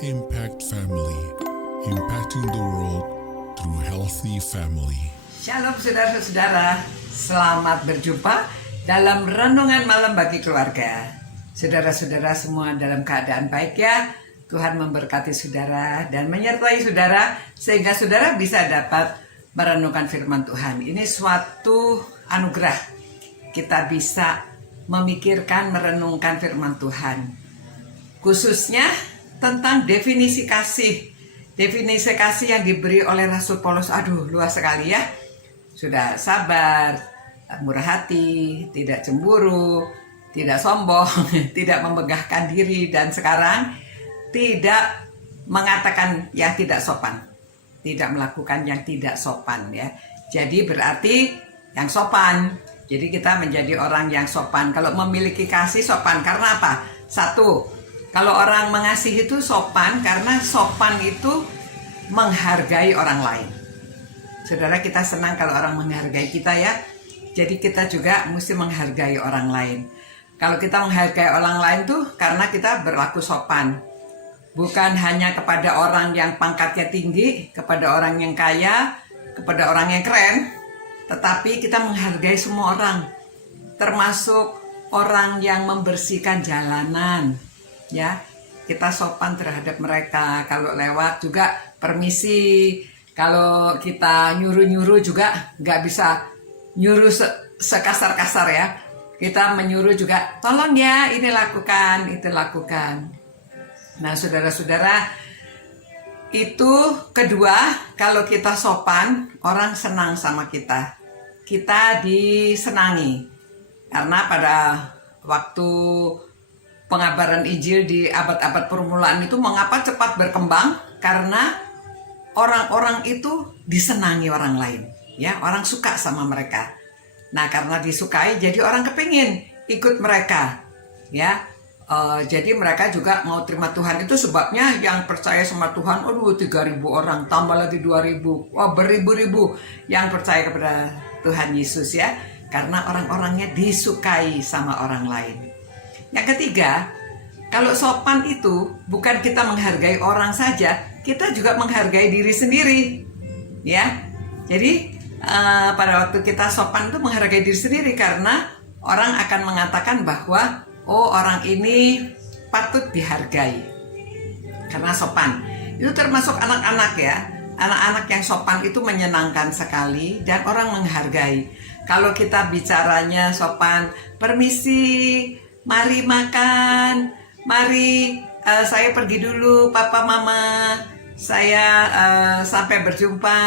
Impact Family, impacting the world through healthy family. Shalom saudara-saudara, selamat berjumpa dalam Renungan Malam bagi Keluarga. Saudara-saudara semua dalam keadaan baik ya. Tuhan memberkati saudara dan menyertai saudara sehingga saudara bisa dapat merenungkan firman Tuhan. Ini suatu anugerah. Kita bisa memikirkan, merenungkan firman Tuhan. Khususnya tentang definisi kasih. Definisi kasih yang diberi oleh Rasul Paulus, aduh luas sekali ya. Sudah sabar, murah hati, tidak cemburu, tidak sombong, tidak memegahkan diri, dan sekarang tidak mengatakan yang tidak sopan, tidak melakukan yang tidak sopan ya. Jadi berarti yang sopan. Jadi kita menjadi orang yang sopan. Kalau memiliki kasih sopan karena apa? Satu, kalau orang mengasihi itu sopan karena sopan itu menghargai orang lain. Saudara, kita senang kalau orang menghargai kita ya. Jadi kita juga mesti menghargai orang lain. Kalau kita menghargai orang lain tuh karena kita berlaku sopan. Bukan hanya kepada orang yang pangkatnya tinggi, kepada orang yang kaya, kepada orang yang keren. Tetapi kita menghargai semua orang. Termasuk orang yang membersihkan jalanan. Ya, kita sopan terhadap mereka. Kalau lewat juga permisi. Kalau kita nyuruh-nyuruh juga nggak bisa nyuruh sekasar-kasar ya. Kita menyuruh juga, tolong ya ini lakukan, itu lakukan. Nah saudara-saudara, itu kedua, kalau kita sopan, orang senang sama kita. Kita disenangi. Karena pada waktu pengabaran Injil di abad-abad permulaan itu mengapa cepat berkembang? Karena orang-orang itu disenangi orang lain, ya, orang suka sama mereka. Nah, karena disukai, jadi orang kepingin ikut mereka, ya. Jadi mereka juga mau terima Tuhan. Itu sebabnya yang percaya sama Tuhan, 3.000 orang, tambah lagi 2.000, beribu-ribu yang percaya kepada Tuhan Yesus ya. Karena orang-orangnya disukai sama orang lain. Yang ketiga, kalau sopan itu bukan kita menghargai orang saja, kita juga menghargai diri sendiri, ya. Jadi pada waktu kita sopan itu menghargai diri sendiri karena orang akan mengatakan bahwa orang ini patut dihargai karena sopan. Itu termasuk anak-anak ya. Anak-anak yang sopan itu menyenangkan sekali dan orang menghargai. Kalau kita bicaranya sopan, permisi, mari makan, mari saya pergi dulu papa mama, saya sampai berjumpa.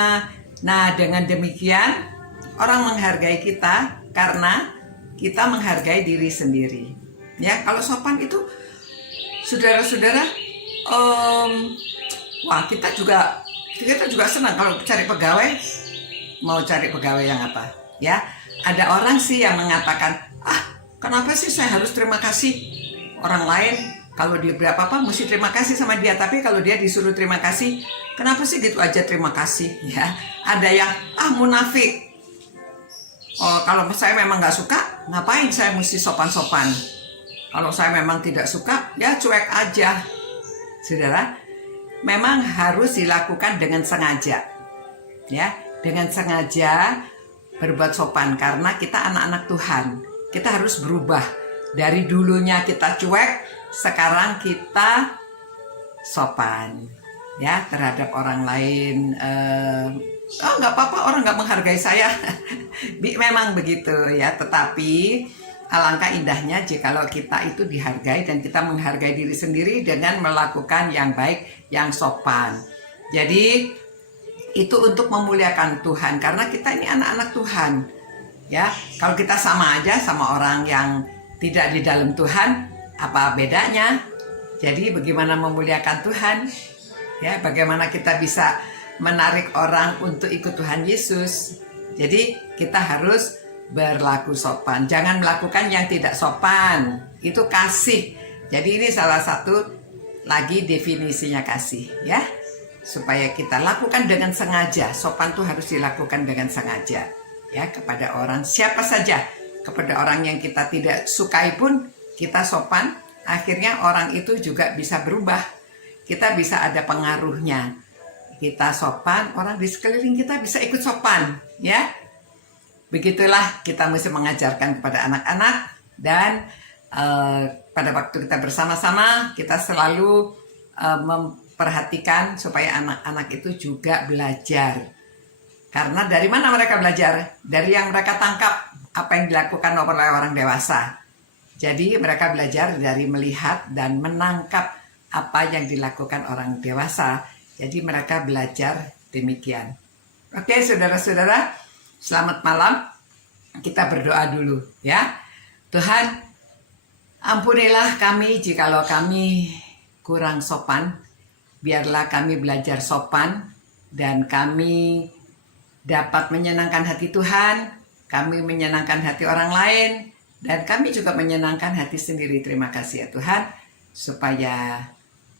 Nah dengan demikian orang menghargai kita karena kita menghargai diri sendiri. Ya, kalau sopan itu saudara-saudara, kita juga senang kalau cari pegawai. Mau cari pegawai yang apa? Ya, ada orang sih yang mengatakan, kenapa sih saya harus terima kasih orang lain? Kalau dia berapa-apa mesti terima kasih sama dia. Tapi kalau dia disuruh terima kasih, kenapa sih gitu aja terima kasih? Ya, ada yang munafik. Kalau saya memang nggak suka, ngapain saya mesti sopan-sopan? Kalau saya memang tidak suka, ya cuek aja. Saudara, memang harus dilakukan dengan sengaja. Ya, dengan sengaja berbuat sopan karena kita anak-anak Tuhan. Kita harus berubah. Dari dulunya kita cuek, sekarang kita sopan ya terhadap orang lain. Nggak apa-apa orang nggak menghargai saya. Memang begitu ya, tetapi alangkah indahnya jikalau kita itu dihargai dan kita menghargai diri sendiri dengan melakukan yang baik, yang sopan. Jadi itu untuk memuliakan Tuhan karena kita ini anak-anak Tuhan. Ya, kalau kita sama aja sama orang yang tidak di dalam Tuhan, apa bedanya? Jadi bagaimana memuliakan Tuhan? Ya, bagaimana kita bisa menarik orang untuk ikut Tuhan Yesus? Jadi kita harus berlaku sopan. Jangan melakukan yang tidak sopan. Itu kasih. Jadi ini salah satu lagi definisinya kasih, ya. Supaya kita lakukan dengan sengaja. Sopan itu harus dilakukan dengan sengaja, ya, kepada orang siapa saja. Kepada orang yang kita tidak sukai pun kita sopan, akhirnya orang itu juga bisa berubah. kita bisa ada pengaruhnya. Kita sopan, orang di sekeliling kita bisa ikut sopan, ya. Begitulah kita mesti mengajarkan kepada anak-anak, dan pada waktu kita bersama-sama kita selalu memperhatikan supaya anak-anak itu juga belajar. Karena dari mana mereka belajar? Dari yang mereka tangkap apa yang dilakukan oleh orang dewasa. Jadi mereka belajar dari melihat dan menangkap apa yang dilakukan orang dewasa. Jadi mereka belajar demikian. Oke, saudara-saudara, selamat malam. Kita berdoa dulu, ya. Tuhan, ampunilah kami jikalau kami kurang sopan. Biarlah kami belajar sopan dan kami dapat menyenangkan hati Tuhan, kami menyenangkan hati orang lain, dan kami juga menyenangkan hati sendiri. Terima kasih ya Tuhan, supaya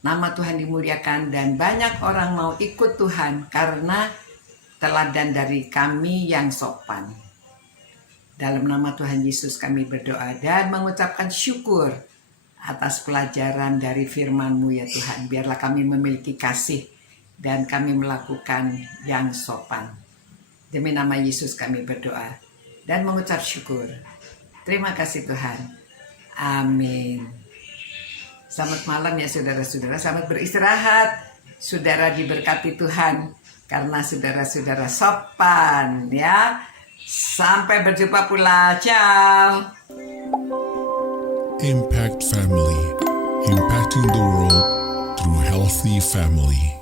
nama Tuhan dimuliakan dan banyak orang mau ikut Tuhan karena teladan dari kami yang sopan. Dalam nama Tuhan Yesus kami berdoa dan mengucapkan syukur atas pelajaran dari firman-Mu ya Tuhan. Biarlah kami memiliki kasih dan kami melakukan yang sopan. Demi nama Yesus kami berdoa dan mengucap syukur. Terima kasih Tuhan. Amin. Selamat malam ya saudara-saudara. Selamat beristirahat. Saudara diberkati Tuhan karena saudara-saudara sopan ya. Sampai berjumpa pula. Ciao. Impact Family, impacting the world through healthy family.